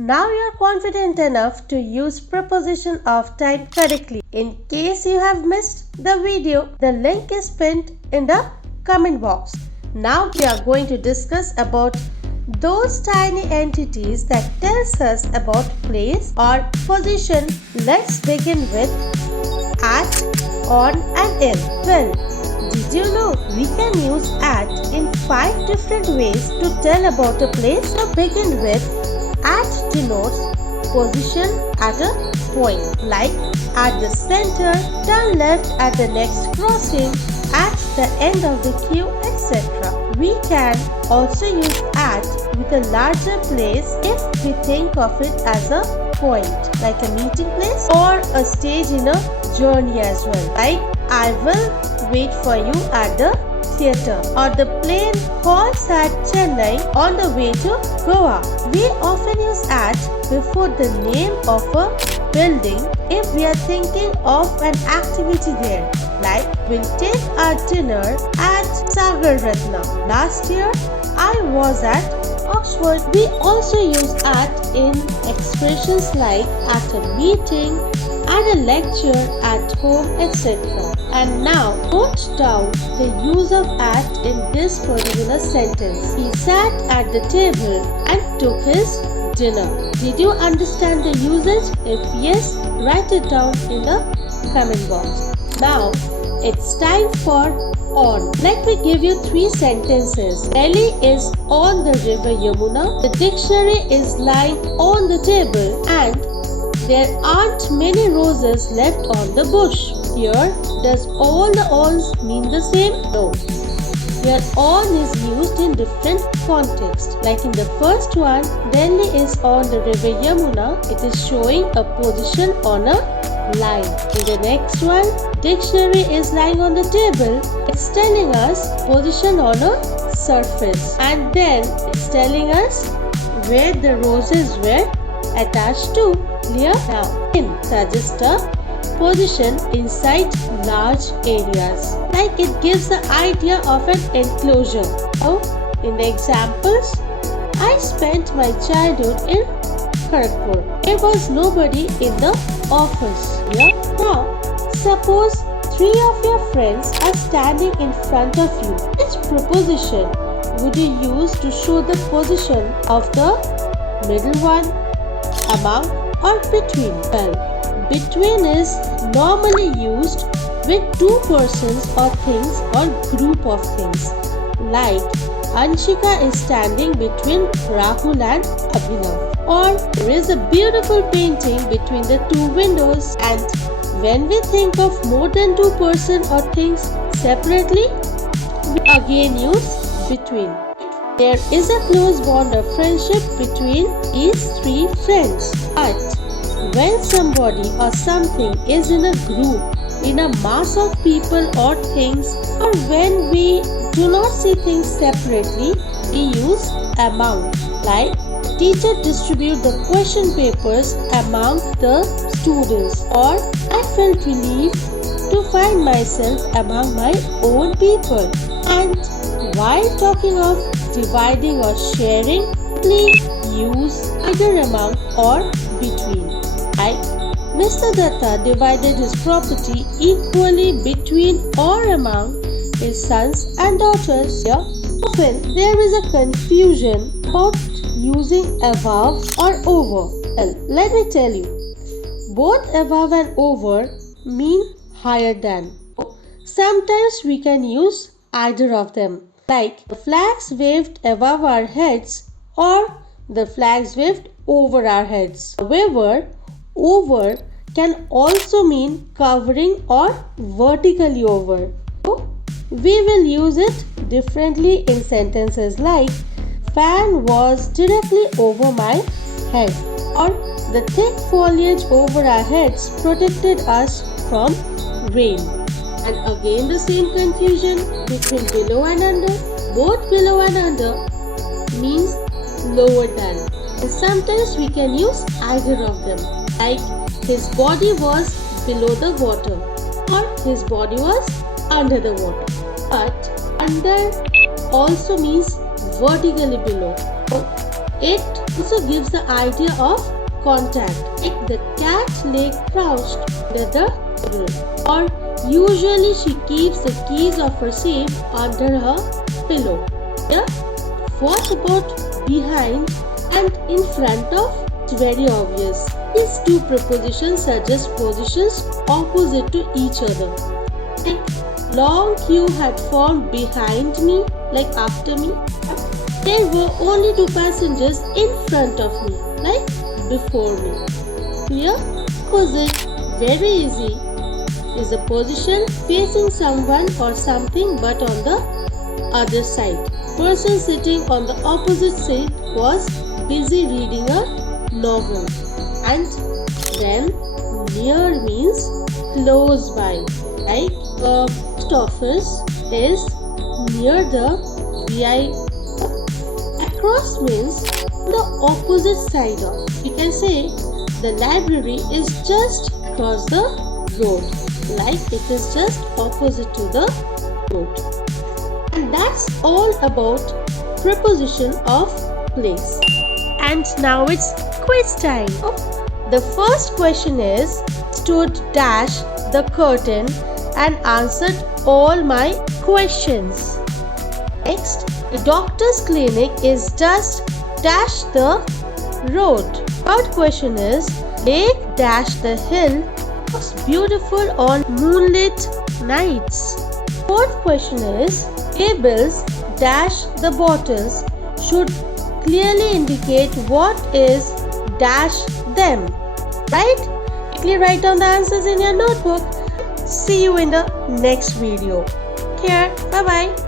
Now you're confident enough to use preposition of time correctly. In case you have missed the video, the link is pinned in the comment box. Now we are going to discuss about those tiny entities that tells us about place or position. Let's begin with at, on and in. Well, did you know we can use at in 5 different ways to tell about a place? To begin with, at denotes position at a point, like at the center, turn left at the next crossing, at the end of the queue, etc. We can also use at with a larger place if we think of it as a point, like a meeting place or a stage in a journey as well, like I will wait for you at the theatre, or the plane halts at Chennai on the way to Goa. We often use at before the name of a building if we are thinking of an activity there, like we'll take our dinner at Sagar Ratna. Last year I was at Oxford. We also use at in expressions like at a meeting, at a lecture, at home, etc. And now note down the use of at in this particular sentence. He sat at the table and took his dinner. Did you understand the usage? If yes, write it down in the comment box. Now it's time for on. Let me give you 3 sentences. Delhi is on the river Yamuna. The dictionary is lying on the table and there aren't many roses left on the bush. Here, does all the ons mean the same? No. Here, on is used in different contexts. Like in the first one, Delhi is on the river Yamuna. It is showing a position on a line. In the next one, dictionary is lying on the table. It's telling us position on a surface. And then it's telling us where the roses were attached to. Clear? Now, in suggests a position inside large areas. Like it gives the idea of an enclosure. Now, in the examples, I spent my childhood in Kharagpur. There was nobody in the office. Yeah? Now, suppose 3 of your friends are standing in front of you. Which preposition would you use to show the position of the middle one, among, or between? Well, between is normally used with 2 persons or things or group of things. Like Anshika is standing between Rahul and Abhinav. Or there is a beautiful painting between the 2 windows. And when we think of more than 2 persons or things separately, we again use between. There is a close bond of friendship between these 3 friends. But when somebody or something is in a group, in a mass of people or things, or when we do not see things separately, we use among. Like teacher distribute the question papers among the students, or I felt relieved to find myself among my own people. And while talking of dividing or sharing, please use either among or between. Like Mr. Datta divided his property equally between or among his sons and daughters. Here, often there is a confusion about using above or over. Well, let me tell you, both above and over mean higher than. Sometimes we can use either of them, like the flags waved above our heads or the flags waved over our heads. However, over can also mean covering or vertically over. So, we will use it differently in sentences like fan was directly over my head, or the thick foliage over our heads protected us from rain. And again the same confusion between below and under. Both below and under means lower than. And sometimes we can use either of them. Like his body was below the water or his body was under the water. But under also means vertically below. So it also gives the idea of contact. Like the cat lay crouched under the table. Or usually she keeps the keys of her safe under her pillow. Yeah? What about behind and in front of? It's very obvious. These two prepositions suggest positions opposite to each other. Like long queue had formed behind me, like after me. There were only two passengers in front of me, like before me. Clear? Opposite, very easy, is a position facing someone or something but on the other side. Person sitting on the opposite side was busy reading a novel. And then near means close by. Like a post office is near the VI. Across means the opposite side of. You can say the library is just across the road. Like it is just opposite to the road. And that's all about preposition of place. And now it's quiz time. The first question is, stood dash the curtain and answered all my questions. Next, the doctor's clinic is just dash the road. Third question is, lake dash the hill looks beautiful on moonlit nights. Fourth question is, labels dash the bottles should clearly indicate what is dash them. Right? Quickly write down the answers in your notebook. See you in the next video. Take care. Bye bye.